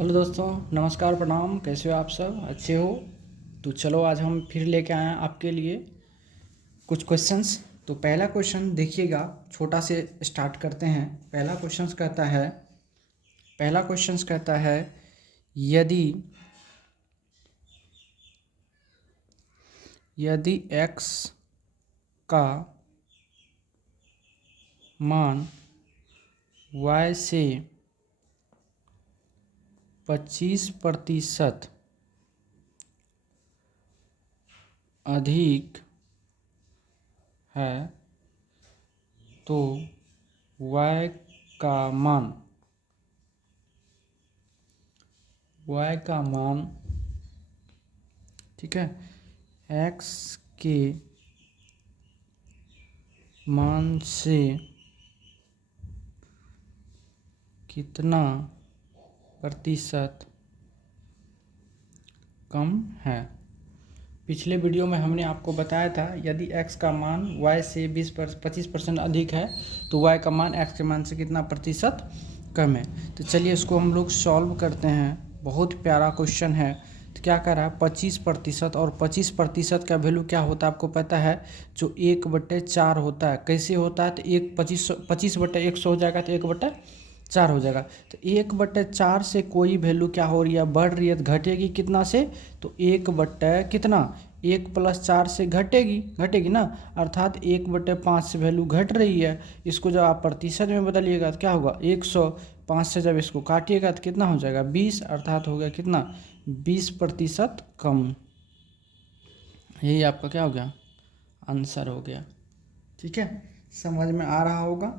Hello दोस्तों, नमस्कार, प्रणाम। कैसे हो आप सब? अच्छे हो? तो चलो आज हम फिर लेके आए हैं आपके लिए कुछ क्वेश्चंस। तो पहला क्वेश्चन देखिएगा, छोटा से स्टार्ट करते हैं। पहला क्वेश्चंस कहता है यदि यदि x का मान y से 25% अधिक है तो y का मान ठीक है, x के मान से कितना प्रतिशत कम है। पिछले वीडियो में हमने आपको बताया था यदि x का मान y से 25% अधिक है तो y का मान x के मान से कितना प्रतिशत कम है। तो चलिए इसको हम लोग सॉल्व करते हैं। बहुत प्यारा क्वेश्चन है। तो क्या कर रहा है, 25%, और 25% का वैल्यू क्या होता है आपको पता है, जो 1/4 होता है। कैसे होता है, तो 25/100 हो जाएगा तो 1/4 हो जाएगा। तो 1/4 से कोई वैल्यू क्या हो रही है, बढ़ रही है, तो घटेगी कितना से, तो 1 + 4 से घटेगी ना, अर्थात 1/5 से वैल्यू घट रही है। इसको जब आप प्रतिशत में बदलिएगा तो क्या होगा, 105 से जब इसको काटिएगा तो कितना हो जाएगा, 20, अर्थात हो गया कितना, 20% कम। यही आपका क्या हो गया, आंसर हो गया। ठीक है, समझ में आ रहा होगा।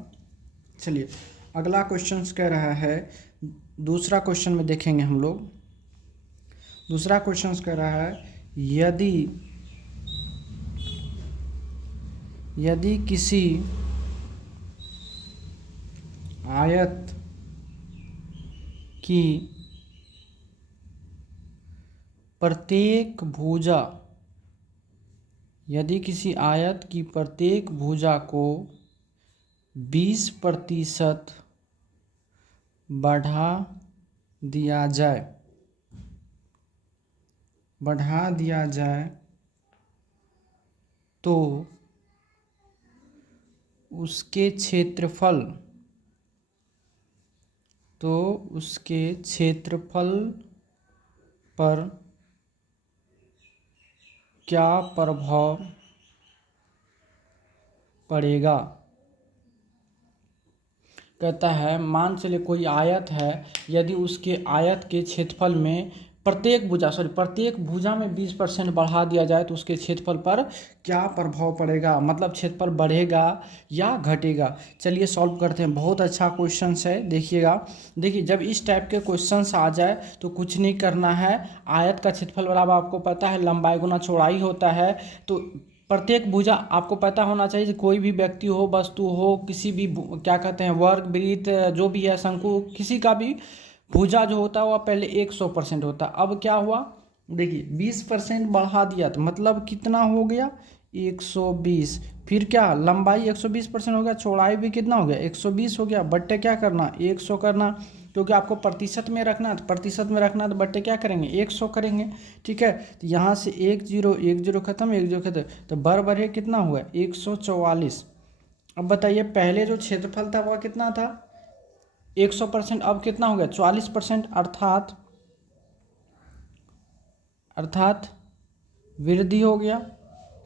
चलिए अगला क्वेश्चन कह रहा है, दूसरा क्वेश्चन में देखेंगे हम लोग। दूसरा क्वेश्चन कह रहा है यदि किसी आयत की प्रत्येक भुजा को 20% बढ़ा दिया जाए तो उसके क्षेत्रफल पर क्या प्रभाव पड़ेगा। कहता है मान चले कोई आयत है, यदि उसके आयत के क्षेत्रफल में प्रत्येक भुजा में 20% बढ़ा दिया जाए तो उसके क्षेत्रफल पर क्या प्रभाव पड़ेगा, मतलब क्षेत्रफल बढ़ेगा या घटेगा। चलिए सॉल्व करते हैं। बहुत अच्छा क्वेश्चन है, देखिए जब इस टाइप के क्वेश्चंस आ जाए तो कुछ नहीं करना है। आयत का क्षेत्रफल बराबर आपको पता है लंबाई गुना चौड़ाई होता है। तो प्रत्येक भुजा आपको पता होना चाहिए कि कोई भी व्यक्ति हो, वस्तु हो, किसी भी क्या कहते हैं, वर्ग, वृत्त, जो भी है, शंकु, किसी का भी भुजा जो होता है वह पहले 100% होता है। अब क्या हुआ, देखिए 20% बढ़ा दिया तो मतलब कितना हो गया, 120। फिर क्या, लंबाई 120% हो गया, चौड़ाई भी कितना हो गया, 120 हो गया। बट्टे क्या करना, 100 करना, क्योंकि आपको प्रतिशत में रखना है, तो प्रतिशत में रखना है तो बट्टे क्या करेंगे, 100 करेंगे। ठीक है, तो यहाँ से 1 0 खत्म, 1 0 खत्म, तो बराबर है कितना हुआ, 144। अब बताइए पहले जो क्षेत्रफल था वह कितना था, 100%, अब कितना हो गया, 44%, अर्थात वृद्धि हो गया।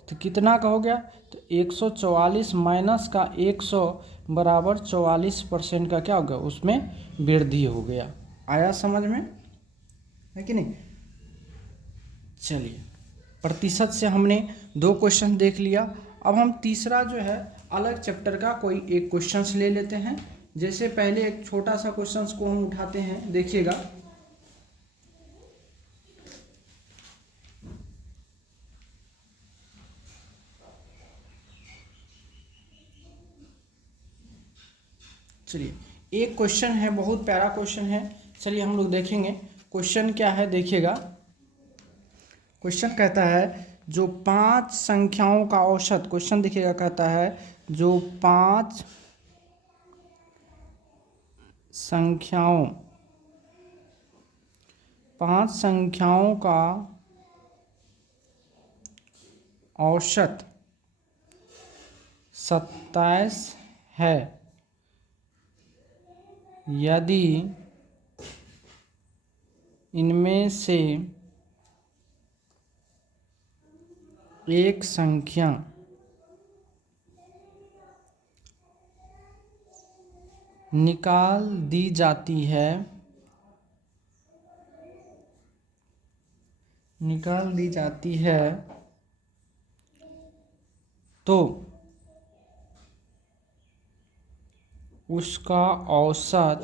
तो कितना का हो गया, तो 144 माइनस का 100 बराबर 44% का क्या हो गया, उसमें वृद्धि हो गया। आया समझ में, है कि नहीं। चलिए प्रतिशत से हमने 2 क्वेश्चन देख लिया। अब हम तीसरा जो है अलग चैप्टर का कोई एक क्वेश्चन ले लेते हैं। जैसे पहले एक छोटा सा क्वेश्चन को हम उठाते हैं, देखिएगा। चलिए एक क्वेश्चन है, बहुत प्यारा क्वेश्चन है। चलिए हम लोग देखेंगे क्वेश्चन क्या है, देखिएगा। क्वेश्चन कहता है जो 5 संख्याओं का औसत, क्वेश्चन देखिएगा, कहता है जो 5 संख्याओं 5 संख्याओं का औसत 27 है यदि इनमें से एक संख्या निकाल दी जाती है तो उसका औसत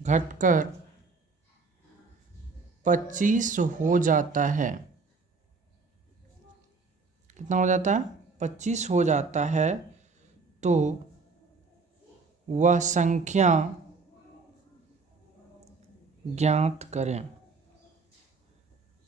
घटकर 25 हो जाता है। कितना हो जाता है? 25 हो जाता है तो वह संख्या ज्ञात करें।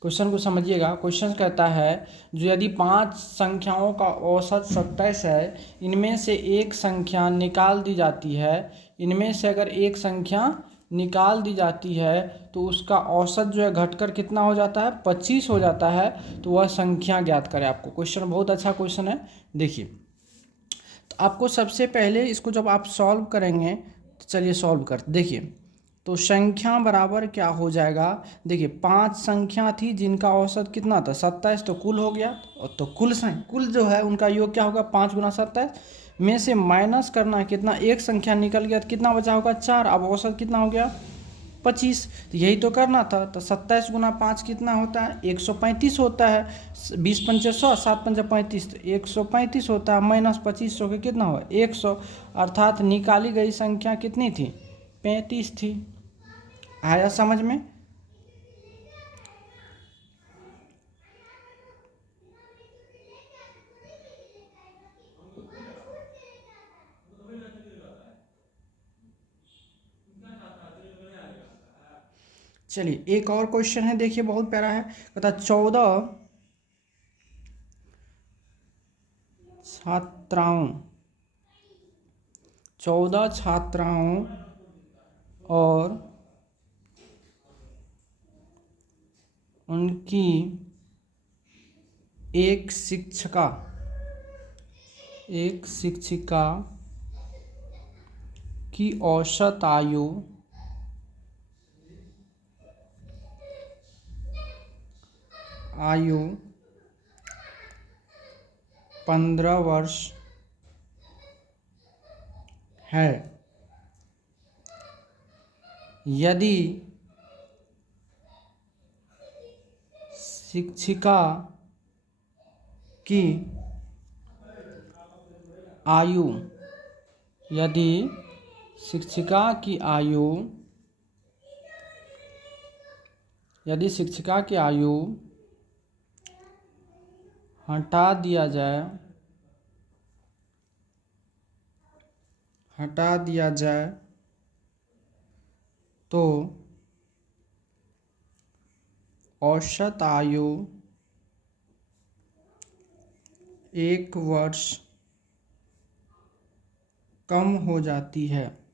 क्वेश्चन को समझिएगा। क्वेश्चन कहता है जो यदि 5 संख्याओं का औसत 27 है, इनमें से एक संख्या निकाल दी जाती है, इनमें से अगर एक संख्या निकाल दी जाती है तो उसका औसत जो है घटकर कितना हो जाता है? 25 हो जाता है तो वह संख्या ज्ञात करें। आपको क्वेश्चन बहुत अच्छा क्वेश्चन है। देखिए, तो आपको सबसे पहले इसको जब आप सॉल्व करेंगे तो चलिए सॉल्व करते। देखिए, तो संख्या बराबर क्या हो जाएगा? देखिए, 5 संख्या थी जिनका औसत कितना था? 27। तो कुल हो गया, और तो कुल जो है उनका योग क्या होगा? 5 गुना 27 में से माइनस करना है कितना? एक संख्या निकल गया तो कितना बचा होगा? 4। अब औसत कितना हो गया? 25। तो यही तो करना था। तो 27 गुना 5 कितना होता है? 135 होता है। 20 पंचे 100, 7 पंचे 35, तो 135 होता है। माइनस 25 के कितना हुआ? 100। अर्थात निकाली गई संख्या कितनी थी? 35 थी। आया समझ में? चलिए, एक और क्वेश्चन है, देखिए बहुत प्यारा है। कहता 14 छात्राओं और उनकी एक शिक्षिका की औसत आयु 15 वर्ष है। यदि शिक्षिका की आयु हटा दिया जाए तो औसत आयु 1 वर्ष कम हो जाती है।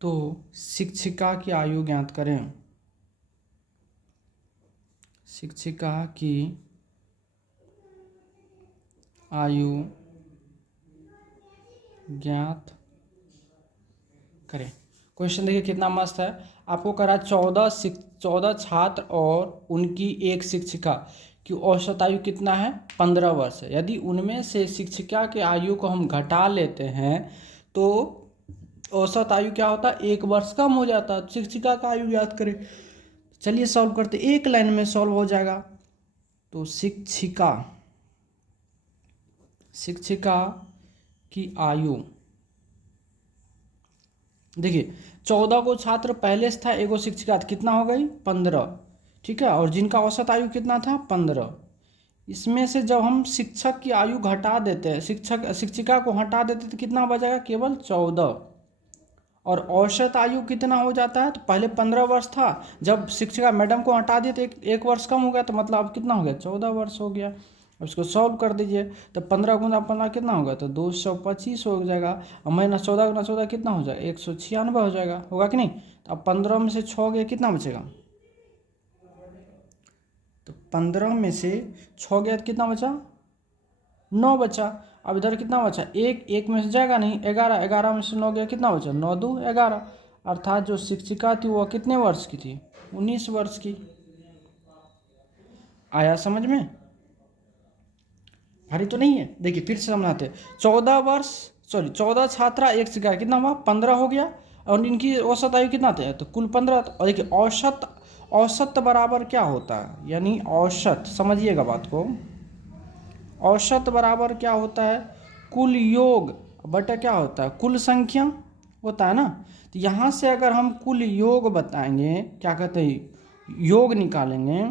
तो शिक्षिका की आयु ज्ञात करें। शिक्षिका की आयु ज्ञात करें। क्वेश्चन देखिए कितना मस्त है। आपको करा 14 छात्र और उनकी एक शिक्षिका की औसत आयु कितना है? 15 वर्ष है। यदि उनमें से शिक्षिका के आयु को हम घटा लेते हैं तो औसत आयु क्या होता है? 1 वर्ष कम हो जाता है। शिक्षिका का आयु याद करें। चलिए सॉल्व करते, एक लाइन में सॉल्व हो जाएगा। तो शिक्षिका की आयु, देखिए 14 को छात्र पहले से था, एगो शिक्षिका कितना हो गई? 15। ठीक है, और जिनका औसत आयु कितना था? 15। इसमें से जब हम शिक्षक की आयु घटा देते हैं, शिक्षिका को हटा देते तो कितना बचेगा? केवल 14। और औसत आयु कितना हो जाता है? तो पहले 15 वर्ष था, जब शिक्षिका मैडम को हटा दिए तो एक वर्ष कम हो गया, तो मतलब अब कितना हो गया? 14 वर्ष हो गया। अब इसको सॉल्व कर दीजिए। तो 15 गुना 15 कितना होगा, तो 225 हो जाएगा। और माइनस 14 गुना 14 कितना हो जाएगा, 196 हो जाएगा, होगा कि नहीं। तो अब 15 में से 6 गया, कितना बचेगा, तो 15 में से 6 गया तो कितना बचा, 9 बचा। अब इधर कितना बचा, एक एक में से जाएगा नहीं, 11, 11 में से 9 गया, कितना बचा, 9 2 11। अर्थात जो शिक्षिका थी वो कितने वर्ष की थी, 19 वर्ष की। आया समझ में, भारी तो नहीं है। देखिए फिर से समझाते, 14 छात्रा एक शिक्षिका, कितना हुआ, 15 हो गया। और इनकी औसत आयु कितना थे, तो कुल 15। और देखिए औसत, औसत बराबर क्या होता है, यानी औसत, समझिएगा बात को, औसत बराबर क्या होता है, कुल योग बटा क्या होता है, कुल संख्या होता है ना। तो यहाँ से अगर हम कुल योग बताएंगे, क्या कहते हैं, योग निकालेंगे,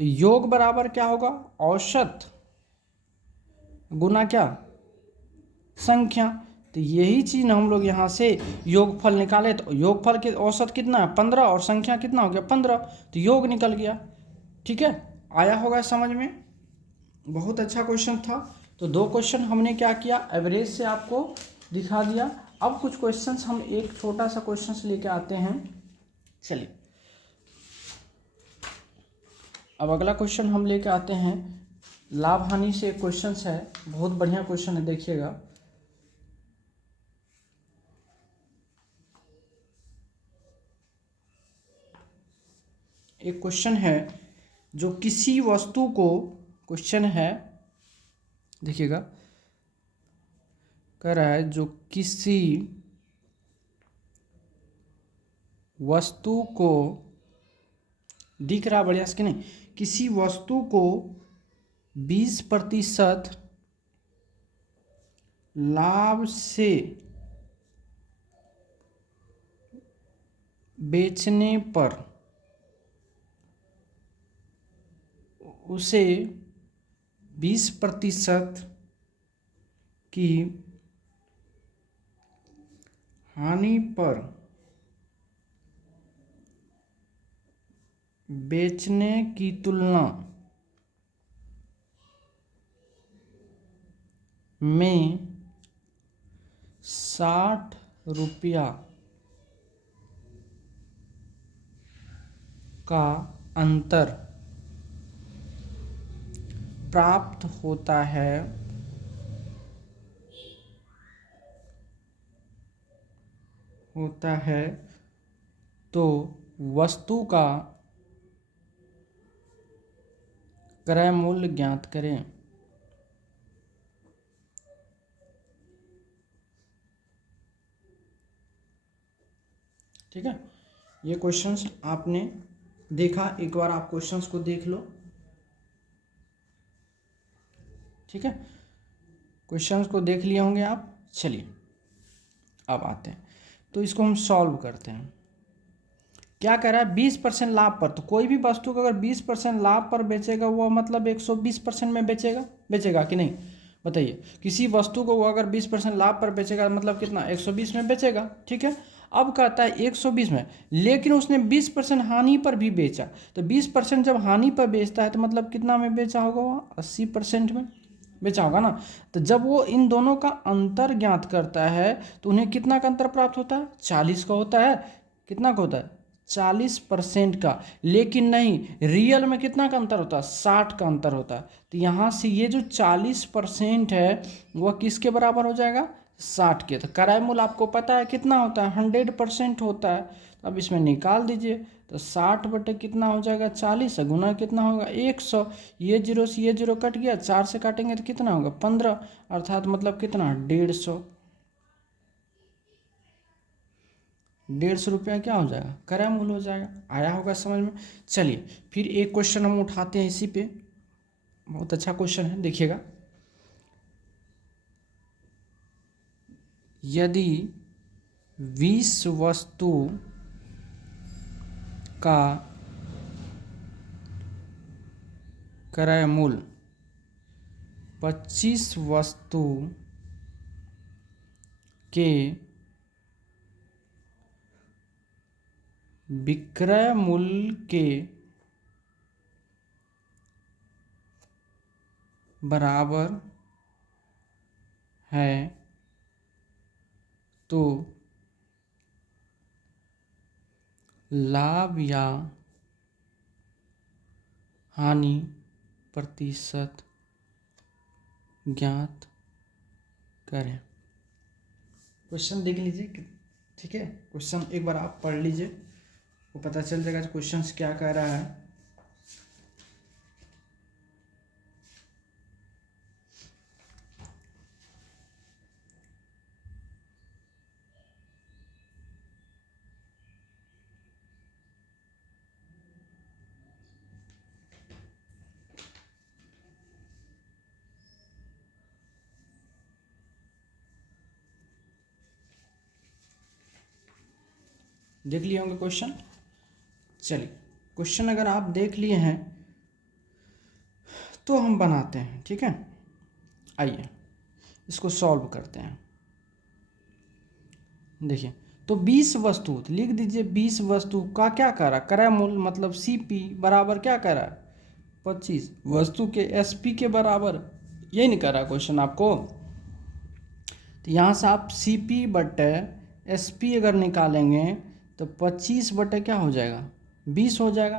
तो योग बराबर क्या होगा, औसत गुना क्या, संख्या। तो यही चीज़ हम लोग यहाँ से योगफल निकाले, तो योगफल के औसत कितना है 15 और संख्या कितना हो गया 15, तो योग निकल गया। ठीक है, आया होगा समझ में, बहुत अच्छा क्वेश्चन था। तो 2 क्वेश्चन हमने क्या किया, एवरेज से आपको दिखा दिया। अब कुछ क्वेश्चंस हम एक छोटा सा क्वेश्चंस लेके आते हैं। चलिए अब अगला क्वेश्चन हम लेके आते हैं, लाभ हानि से एक क्वेश्चन है, बहुत बढ़िया क्वेश्चन है, देखिएगा। एक क्वेश्चन है जो किसी वस्तु को, क्वेश्चन है देखिएगा, कह रहा है जो किसी वस्तु को, दिख रहा बढ़िया से कि नहीं, किसी वस्तु को 20% लाभ से बेचने पर उसे 20% की हानि पर बेचने की तुलना में 60 रुपया का अंतर प्राप्त होता है तो वस्तु का क्रय मूल्य ज्ञात करें। ठीक है, ये क्वेश्चंस आपने देखा, एक बार आप क्वेश्चंस को देख लो। ठीक है, क्वेश्चंस को देख लिए होंगे आप। चलिए अब आते हैं, तो इसको हम सॉल्व करते हैं। क्या कह रहा है, 20% लाभ पर, तो कोई भी वस्तु को अगर 20% लाभ पर बेचेगा, वो मतलब 120% में बेचेगा, बेचेगा कि नहीं, बताइए। किसी वस्तु को वो अगर 20% लाभ पर बेचेगा, मतलब कितना, 120 में बेचेगा। ठीक है, अब कहता है 120 में, लेकिन उसने 20% हानि पर भी बेचा। तो 20% जब हानि पर बेचता है, तो मतलब कितना में बेचा होगा, वो 80% में बेचा होगा ना। तो जब वो इन दोनों का अंतर ज्ञात करता है, तो उन्हें कितना का अंतर प्राप्त होता है, 40 का होता है। कितना का होता है, 40% का। लेकिन नहीं, रियल में कितना का अंतर होता है, 60 का अंतर होता है। तो यहाँ से ये जो 40% है वह किसके बराबर हो जाएगा, 60 के। तो क्रय मूल्य आपको पता है कितना होता है, 100% होता है। तो अब इसमें निकाल दीजिए, तो 60 बटे कितना हो जाएगा, 40, गुना कितना होगा 100। ये जीरो से ये जीरो कट गया, 4 से काटेंगे तो कितना होगा 15, अर्थात मतलब कितना 150। 150 रुपया क्या हो जाएगा, क्रय मूल्य हो जाएगा। आया होगा समझ में। चलिए फिर एक क्वेश्चन हम उठाते हैं इसी पे, बहुत अच्छा क्वेश्चन है, देखिएगा। यदि 20 वस्तु का क्रय मूल्य 25 वस्तु के विक्रय मूल्य के बराबर है तो लाभ या हानि प्रतिशत ज्ञात करें। क्वेश्चन देख लीजिए, ठीक है। क्वेश्चन एक बार आप पढ़ लीजिए, वो पता चल जाएगा क्वेश्चन क्या कह रहा है। देख लिए होंगे क्वेश्चन। चलिए, क्वेश्चन अगर आप देख लिए हैं तो हम बनाते हैं, ठीक है। आइए इसको सॉल्व करते हैं। देखिए, तो 20 वस्तु, तो लिख दीजिए 20 वस्तु का क्या कर रहा है, क्रय मूल्य मतलब CP बराबर क्या कर रहा है 25 वस्तु के SP के बराबर, यही नहीं कर रहा क्वेश्चन आपको। तो यहाँ से आप CP बटे SP अगर निकालेंगे तो 25 बटे क्या हो जाएगा 20 हो जाएगा,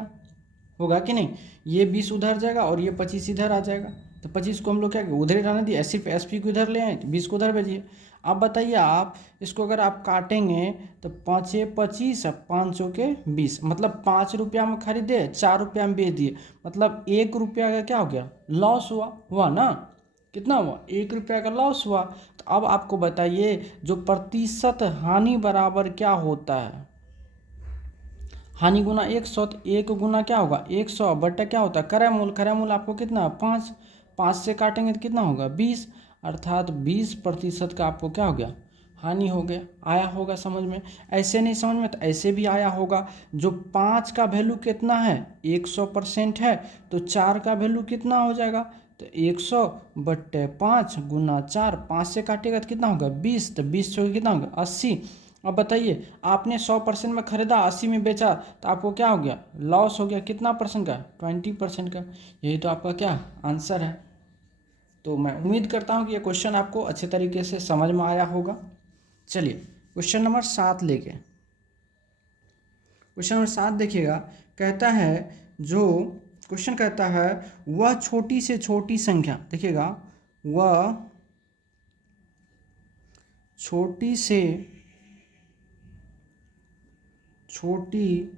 होगा कि नहीं। ये 20 उधर जाएगा और ये 25 इधर आ जाएगा, तो 25 को हम लोग क्या उधर ही रहने दिए, सिर्फ SP को इधर ले आए, 20 को उधर भेजिए। अब बताइए आप इसको अगर आप काटेंगे तो 5 25 5 के 20, मतलब 5 रुपया में खरीदे 4 रुपया में बेच दिए, मतलब 1 रुपया का क्या हो गया लॉस हुआ ना। कितना हुआ 1 रुपया का लॉस हुआ। तो अब आपको बताइए जो प्रतिशत हानि बराबर क्या होता है, हानि गुना 100, तो 1 गुना क्या होगा 100 बटा क्या होता है क्रय मूल्य आपको कितना 5, 5 से काटेंगे तो कितना होगा 20, अर्थात 20% का आपको क्या हो गया हानि हो गया। आया होगा समझ में। ऐसे नहीं समझ में तो ऐसे भी आया होगा। जो 5 का वैल्यू कितना है 100% है, तो 4 का वैल्यू कितना हो जाएगा, तो 100 बट्टे 5 गुना 4, 5 से काटेगा तो कितना होगा 20, तो 20 से कितना होगा 80। अब बताइए आपने 100% में खरीदा 80 में बेचा, तो आपको क्या हो गया लॉस हो गया, कितना परसेंट का 20% का। यही तो आपका क्या आंसर है। तो मैं उम्मीद करता हूँ कि ये क्वेश्चन आपको अच्छे तरीके से समझ में आया होगा। चलिए क्वेश्चन नंबर 7 लेके, क्वेश्चन नंबर 7 देखिएगा। कहता है, जो क्वेश्चन कहता है वह छोटी से छोटी संख्या, देखिएगा वह छोटी से छोटी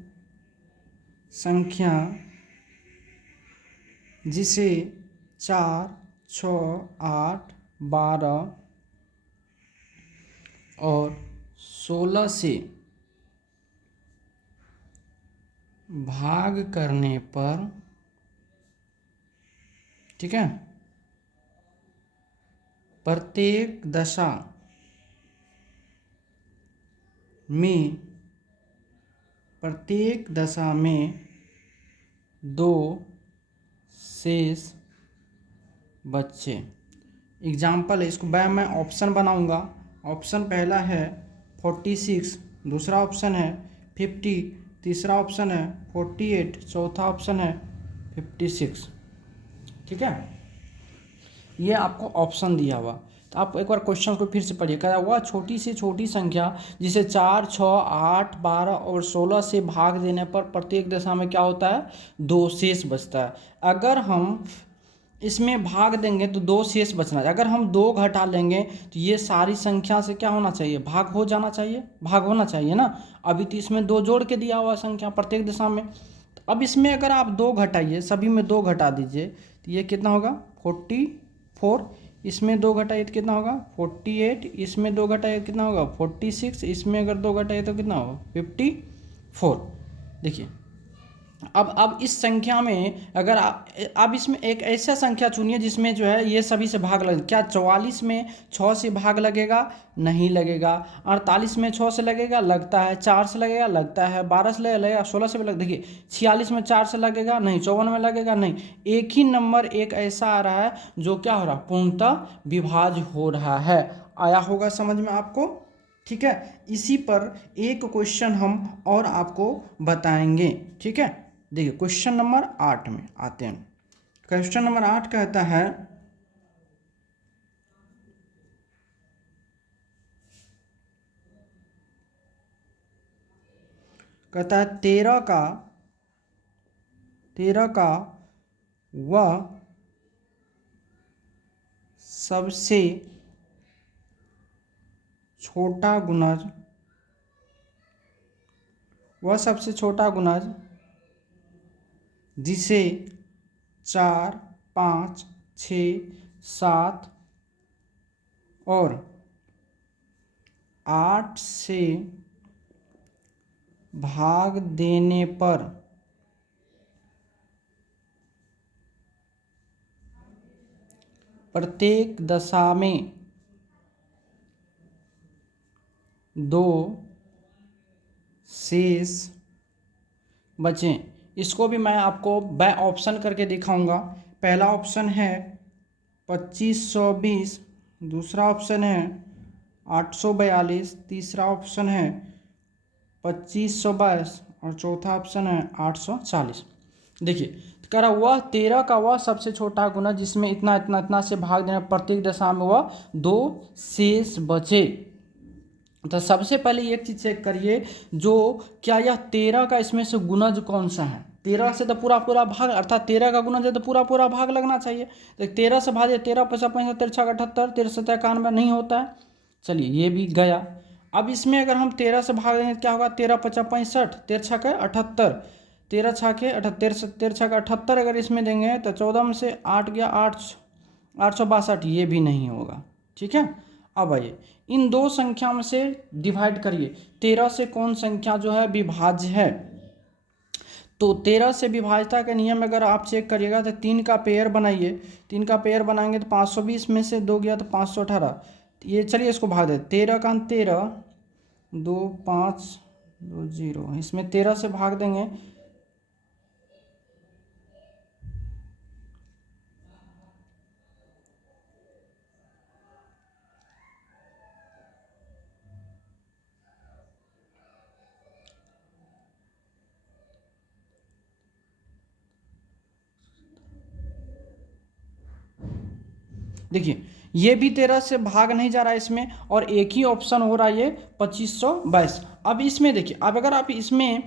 संख्या जिसे 4, 6, 8, 12 और 16 से भाग करने पर, ठीक है, प्रत्येक दशा में 2 शेष बच्चे। एग्जाम्पल है, इसको मैं ऑप्शन बनाऊंगा। ऑप्शन पहला है 46, दूसरा ऑप्शन है 50, तीसरा ऑप्शन है 48, चौथा ऑप्शन है 56, ठीक है। ये आपको ऑप्शन दिया हुआ। तो आप एक बार क्वेश्चन को फिर से पढ़िए। कहा हुआ छोटी से छोटी संख्या जिसे 4, 6, 8, 12 और 16 से भाग देने पर प्रत्येक दशा में क्या होता है 2 शेष बचता है। अगर हम इसमें भाग देंगे तो 2 शेष बचना चाहिए। अगर हम 2 घटा लेंगे तो ये सारी संख्या से क्या होना चाहिए भाग हो जाना चाहिए, भाग होना चाहिए ना। अभी तो इसमें 2 जोड़ के दिया हुआ संख्या प्रत्येक दिशा में। तो अब इसमें अगर आप 2 घटाइए, सभी में 2 घटा दीजिए, तो ये कितना होगा 44, इसमें 2 घटाइए तो कितना होगा 48, इसमें 2 घटाइए तो कितना होगा 46, इसमें अगर 2 घटाइए तो कितना होगा 54। देखिए अब इस संख्या में अगर आप इसमें एक ऐसा संख्या चुनिए जिसमें जो है ये सभी से भाग लगे। क्या 44 में 6 से भाग लगेगा, नहीं लगेगा। 48 में 6 से लगेगा, लगता है। 4 से लगेगा, लगता है। 12 से लगेगा, 16 से भी लगेगा। देखिए 46 में 4 से लगेगा, नहीं। 54 में लगेगा, नहीं। एक ही नंबर एक ऐसा आ रहा है जो क्या हो रहा है पूर्णतः विभाज्य हो रहा है। आया होगा समझ में आपको, ठीक है। इसी पर एक क्वेश्चन हम और आपको बताएंगे, ठीक है। देखिए क्वेश्चन नंबर 8 में आते हैं। क्वेश्चन नंबर 8 कहता है कहता है 13 का वह सबसे छोटा गुणज जिसे 4, 5, 6, 7 और 8 से भाग देने पर प्रत्येक दशा में 2 शेष बचें। इसको भी मैं आपको बाय ऑप्शन करके दिखाऊंगा। पहला ऑप्शन है 2520, दूसरा ऑप्शन है 842, तीसरा ऑप्शन है 2522 और चौथा ऑप्शन है 840। देखिए कह रहा वह 13 का वह सबसे छोटा गुना जिसमें इतना इतना इतना से भाग देना, प्रत्येक दशा में वह 2 शेष बचे। तो सबसे पहले एक चीज चेक करिए, जो क्या यह 13 का इसमें से गुणज कौन सा है। 13 से तो पूरा पूरा भाग, अर्थात 13 का गुणज है तो पूरा पूरा भाग लगना चाहिए। तो 13 से भागे 13 पैसा 75, 13 78, 13 91 नहीं होता है। चलिए ये भी गया। अब इसमें अगर हम 13 से भाग देंगे क्या होगा, 13 पचा 65, 13 छके 78, 13 छके 78, 13 छके 78 अगर इसमें देंगे तो 14 में से 8 गया 862, ये भी नहीं होगा। ठीक है, अब आइए इन दो संख्या में से डिवाइड करिए। 13 से कौन संख्या जो है विभाज्य है, तो 13 से विभाज्यता के नियम अगर आप चेक करिएगा तो 3 का पेयर बनाइए। 3 का पेयर बनाएंगे तो 520 में से 2 गया तो 518। ये चलिए इसको भाग दे, 13 का 13, 2 5 2 0, इसमें 13 से भाग देंगे देखिए ये भी 13 से भाग नहीं जा रहा है इसमें, और एक ही ऑप्शन हो रहा है ये 2522। अब इसमें देखिए, अब अगर आप इसमें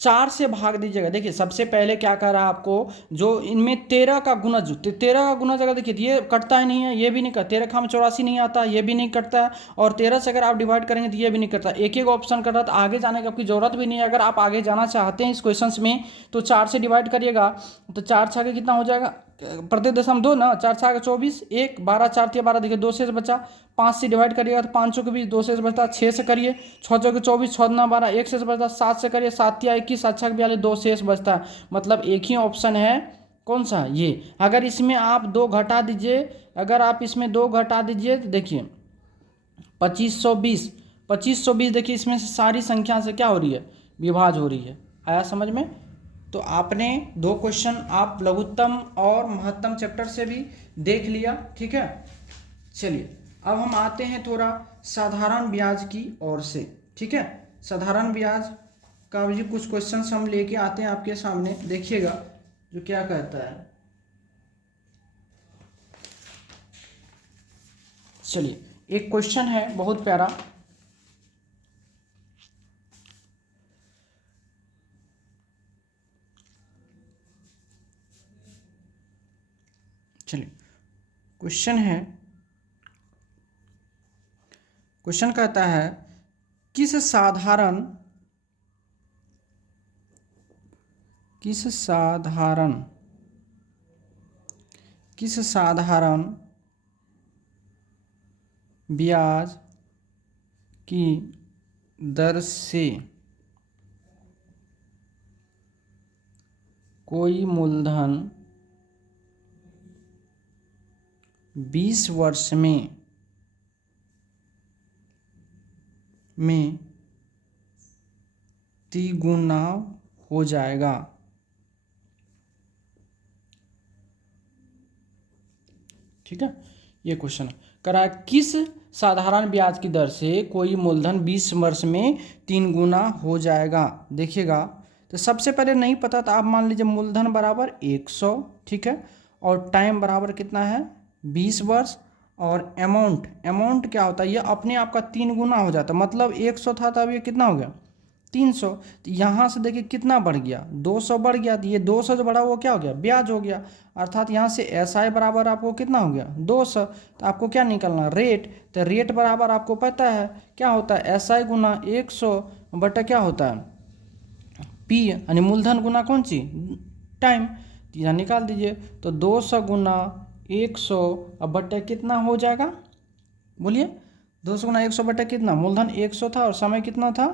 4 से भाग दीजिएगा, देखिए सबसे पहले क्या कर रहा है आपको, जो इनमें 13 का गुणज, 13 का गुणज अगर देखिए ये कटता ही नहीं है, ये भी नहीं करता, 13 का में 84 नहीं आता, ये भी नहीं करता है, और 13 से अगर आप डिवाइड करेंगे तो ये भी नहीं करता। एक एक ऑप्शन कर रहा था, आगे जाने की आपकी जरूरत भी नहीं है। अगर आप आगे जाना चाहते हैं इस क्वेश्चन में तो 4 से डिवाइड करिएगा, तो 4 छः कितना हो जाएगा, प्रत्येक दशम 2 ना, 4 छः 24, 1 12 4 3 12, देखिए 2 से बचा। 5 से डिवाइड करिएगा तो 5 के बीच 2 से बचता, 6 से करिए 6 चौके 24, 6 9 12, 1 से बचता, 7 से करिए 7 या 21, 7 6 42, 2 शेष बचता है। मतलब एक ही ऑप्शन है कौन सा, ये। अगर इसमें आप 2 घटा दीजिए, अगर आप इसमें 2 घटा दीजिए तो देखिए 2520 देखिए इसमें से सारी संख्या से क्या हो रही है, विभाज्य हो रही है। आया समझ में। तो आपने 2 क्वेश्चन आप लघुत्तम और महत्तम चैप्टर से भी देख लिया। ठीक है, चलिए अब हम आते हैं थोड़ा साधारण ब्याज की ओर से। ठीक है, साधारण ब्याज का भी कुछ क्वेश्चन हम लेके आते हैं आपके सामने, देखिएगा जो क्या कहता है। चलिए एक क्वेश्चन है बहुत प्यारा, चलिए क्वेश्चन कहता है किस साधारण ब्याज की दर से कोई मूलधन 20 वर्ष में तिगुना हो जाएगा। ठीक है, ये क्वेश्चन करा, किस साधारण ब्याज की दर से कोई मूलधन 20 वर्ष में 3 गुना हो जाएगा। देखिएगा तो सबसे पहले नहीं पता तो आप मान लीजिए मूलधन बराबर 100, ठीक है, और टाइम बराबर कितना है 20 वर्ष, और अमाउंट क्या होता है, ये अपने आप का 3 गुना हो जाता है। मतलब 100 था तो अब ये कितना हो गया 300। तो यहाँ से देखिए कितना बढ़ गया, 200 बढ़ गया। तो ये 200 जो बढ़ा वो क्या हो गया, ब्याज हो गया। अर्थात यहाँ से SI बराबर आपको कितना हो गया, 200। तो आपको क्या निकलना, रेट। तो रेट बराबर आपको पता है क्या होता है, SI गुना 100 बटा क्या होता है, P यानी मूलधन गुना कौन सी, टाइम। तो यहाँ निकाल दीजिए। तो 200 गुना 100 अब बटे कितना हो जाएगा, बोलिए। 200 गुना 100 बटे कितना, मूलधन 100 था और समय कितना था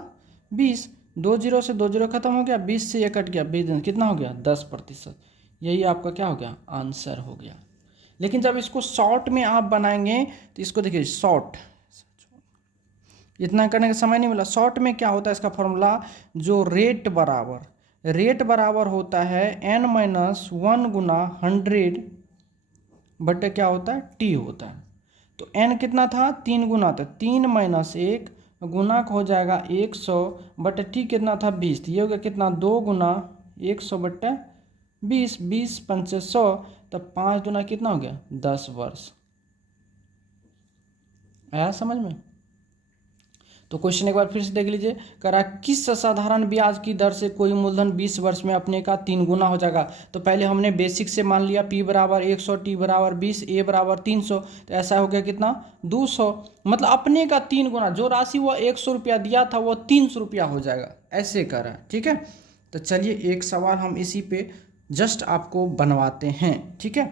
20। 2 जीरो से 2 जीरो खत्म हो गया, 20 से ये कट गया, 20 कितना हो गया, 10%। यही आपका क्या हो गया, आंसर हो गया। लेकिन जब इसको शॉर्ट में आप बनाएंगे तो इसको देखिए, शॉर्ट इतना करने का समय नहीं मिला। शॉर्ट में क्या होता है इसका फॉर्मूला, जो रेट बराबर होता है n-1 गुना 100 बटे क्या होता है, टी होता है। तो n कितना था, 3 गुना था, 3 - 1 गुना हो जाएगा 100 बटे टी कितना था, 20। तो ये हो गया कितना, 2 गुना 100 बटे 20, 20 पंचे 100। तब 5 गुना कितना हो गया, 10 वर्ष। आया समझ में। तो क्वेश्चन एक बार फिर से देख लीजिए। कह रहा है किस असाधारण ब्याज की दर से कोई मूलधन 20 वर्ष में अपने का 3 गुना हो जाएगा। तो पहले हमने बेसिक से मान लिया P बराबर 100, T बराबर 20, A बराबर 300। तो ऐसा हो गया कितना, 200। मतलब अपने का 3 गुना, जो राशि वो 100 रुपया दिया था वो 300 रुपया हो जाएगा, ऐसे कर रहा है। ठीक है, तो चलिए एक सवाल हम इसी पे जस्ट आपको बनवाते हैं। ठीक है,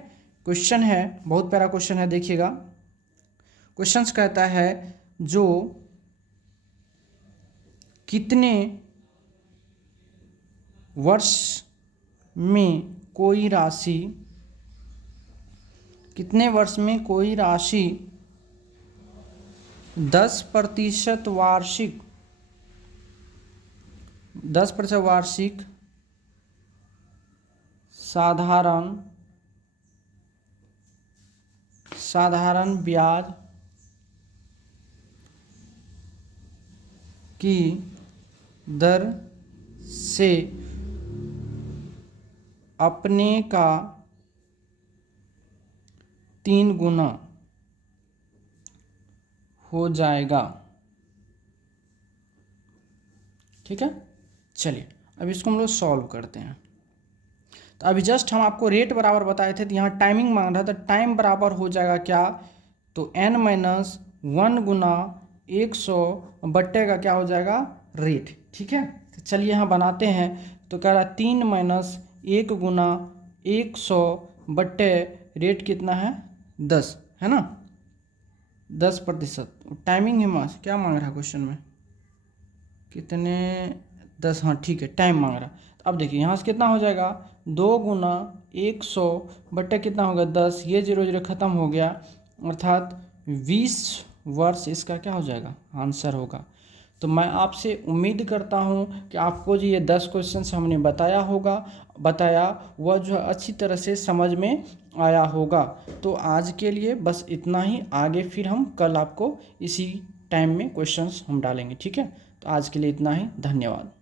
क्वेश्चन है, बहुत प्यारा क्वेश्चन है, देखिएगा। क्वेश्चन कहता है जो कितने वर्ष में कोई राशि 10% वार्षिक साधारण ब्याज की दर से अपने का 3 गुना हो जाएगा। ठीक है, चलिए अब इसको हम लोग सॉल्व करते हैं। तो अभी जस्ट हम आपको रेट बराबर बताए थे, तो यहाँ टाइमिंग मांग रहा था। टाइम बराबर हो जाएगा क्या, तो n-1 गुना 100 बट्टे का क्या हो जाएगा, रेट। ठीक है, तो चलिए यहाँ बनाते हैं। तो कह रहा है 3 - 1 गुना 100 बट्टे रेट कितना है, 10 है ना, 10%। टाइमिंग है क्या मांग रहा है क्वेश्चन में, कितने, 10। हाँ ठीक है, टाइम मांग रहा। तो अब देखिए यहाँ से कितना हो जाएगा, 2 गुना 100 बट्टे कितना होगा, 10। ये 0 0 खत्म हो गया, अर्थात 20 वर्ष इसका क्या हो जाएगा, आंसर होगा। तो मैं आपसे उम्मीद करता हूँ कि आपको जो ये 10 क्वेश्चन हमने बताया वह जो अच्छी तरह से समझ में आया होगा। तो आज के लिए बस इतना ही, आगे फिर हम कल आपको इसी टाइम में क्वेश्चंस हम डालेंगे। ठीक है, तो आज के लिए इतना ही, धन्यवाद।